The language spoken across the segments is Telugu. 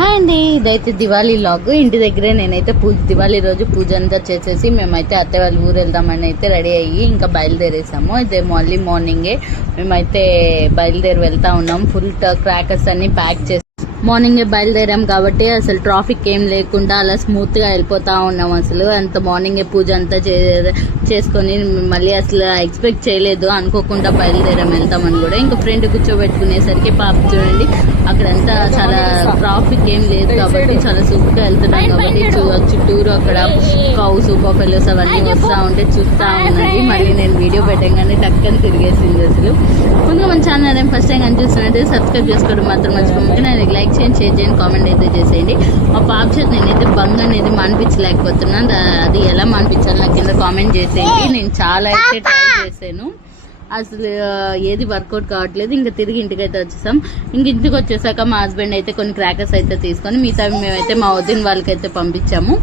హాయ్ అండి, ఇదైతే దివాళీ లాగ్. ఇంటి దగ్గరే నేనైతే దివాళీ రోజు పూజ అంతా చేసేసి మేమైతే అత్తయ్య వాళ్ళ ఊరు వెళ్దామని అయితే రెడీ అయ్యి ఇంకా బయలుదేరేసాము. ఇదే మళ్ళీ మార్నింగే మేమైతే బయలుదేరి వెళ్తా ఉన్నాం. ఫుల్ క్రాకర్స్ అన్ని ప్యాక్ చేసి మార్నింగే బయలుదేరాం కాబట్టి అసలు ట్రాఫిక్ ఏం లేకుండా అలా స్మూత్ గా వెళ్ళిపోతా ఉన్నాం. అసలు అంత మార్నింగే పూజ అంతా చేసుకొని మళ్ళీ అసలు ఎక్స్పెక్ట్ చేయలేదు, అనుకోకుండా బయలుదేరాం వెళ్తామని కూడా. ఇంకా ఫ్రెండ్ కూర్చోబెట్టుకునేసరికి పాప చూడండి అక్కడంతా చాలా ట్రాఫిక్ ఏం లేదు కాబట్టి చాలా సూపర్ గా వెళ్తున్నాం కాబట్టి చుట్టూరు అక్కడ కౌస్ బఫెలోస్ అవన్నీ వస్తా ఉంటే చూస్తా ఉన్నది. మళ్ళీ నేను వీడియో పెట్టగానే టక్కని తిరిగేసింది. అసలు ముందుగా మన ఛానల్ ఫస్ట్ టైం కనిపిస్తున్నట్టు సబ్స్క్రైబ్ చేసుకోవడం మాత్రం మర్చిపోకుండా నేను లైక్ చేయండి, షేర్ చేయండి, కామెంట్ అయితే చేసేయండి. మా పాప చేత నేనైతే బంగ్ అనేది మానిపించలేకపోతున్నాను. అది ఎలా మానిపించాలి నాకు కింద కామెంట్ చేసేయండి. నేను చాలా అయితే ట్రై చేశాను, అసలు ఏది వర్కౌట్ కావట్లేదు. ఇంకా తిరిగి ఇంటికి అయితే వచ్చేసాం. ఇంటికి వచ్చేసాక మా హస్బెండ్ అయితే కొన్ని క్రాకర్స్ అయితే తీసుకొని మిగతా మేమైతే మా వదిన వాళ్ళకైతే పంపించాము.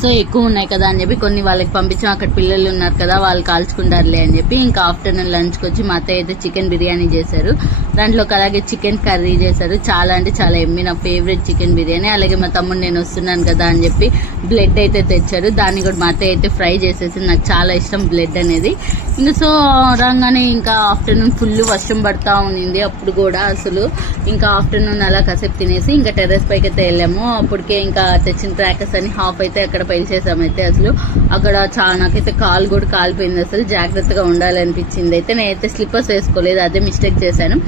సో ఎక్కువ ఉన్నాయి కదా అని చెప్పి కొన్ని వాళ్ళకి పంపించాం. అక్కడ పిల్లలు ఉన్నారు కదా వాళ్ళు కాల్చుకుంటారులే అని చెప్పి ఇంకా ఆఫ్టర్నూన్ లంచ్కి వచ్చి మా అత్తయ్య అయితే చికెన్ బిర్యానీ చేశారు. దాంట్లోకి అలాగే చికెన్ కర్రీ చేశారు. చాలా అంటే చాలా ఎమ్మి నా ఫేవరెట్ చికెన్ బిర్యానీ. అలాగే మా తమ్ముడు నేను వస్తున్నాను కదా అని చెప్పి బ్లడ్ అయితే తెచ్చారు. దాన్ని కూడా మా అత్తయ్య అయితే ఫ్రై చేసేసి, నాకు చాలా ఇష్టం బ్లడ్ అనేది. ఇంకా సో రాగానే ఇంకా ఆఫ్టర్నూన్ ఫుల్ వర్షం పడతా ఉన్నింది. అప్పుడు కూడా అసలు ఇంకా ఆఫ్టర్నూన్ అలా కాసేపు తినేసి ఇంకా టెర్రస్ పైకి అయితే వెళ్ళాము. అప్పటికే ఇంకా తెచ్చిన క్రాకర్స్ అని హాఫ్ అయితే అక్కడ పేల్చేసామైతే. అసలు అక్కడ చాలా నాకైతే కాలు కూడా కాలిపోయింది. అసలు జాగ్రత్తగా ఉండాలనిపించింది. అయితే నేనైతే స్లిప్పర్స్ వేసుకోలేదు, అదే మిస్టేక్ చేశాను.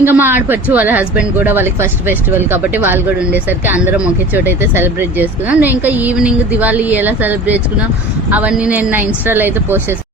ఇంకా మా ఆడపడుచు వాళ్ళ హస్బెండ్ కూడా వాళ్ళకి ఫస్ట్ ఫెస్టివల్ కాబట్టి వాళ్ళు కూడా ఉండేసరికి అందరం ఒకే చోట అయితే సెలబ్రేట్ చేసుకున్నాం. నేను ఇంకా ఈవినింగ్ దివాళీ ఎలా సెలబ్రేట్ చేసుకున్నాం అవన్నీ నేను నా ఇన్స్టాలో అయితే పోస్ట్ చేస్తాను.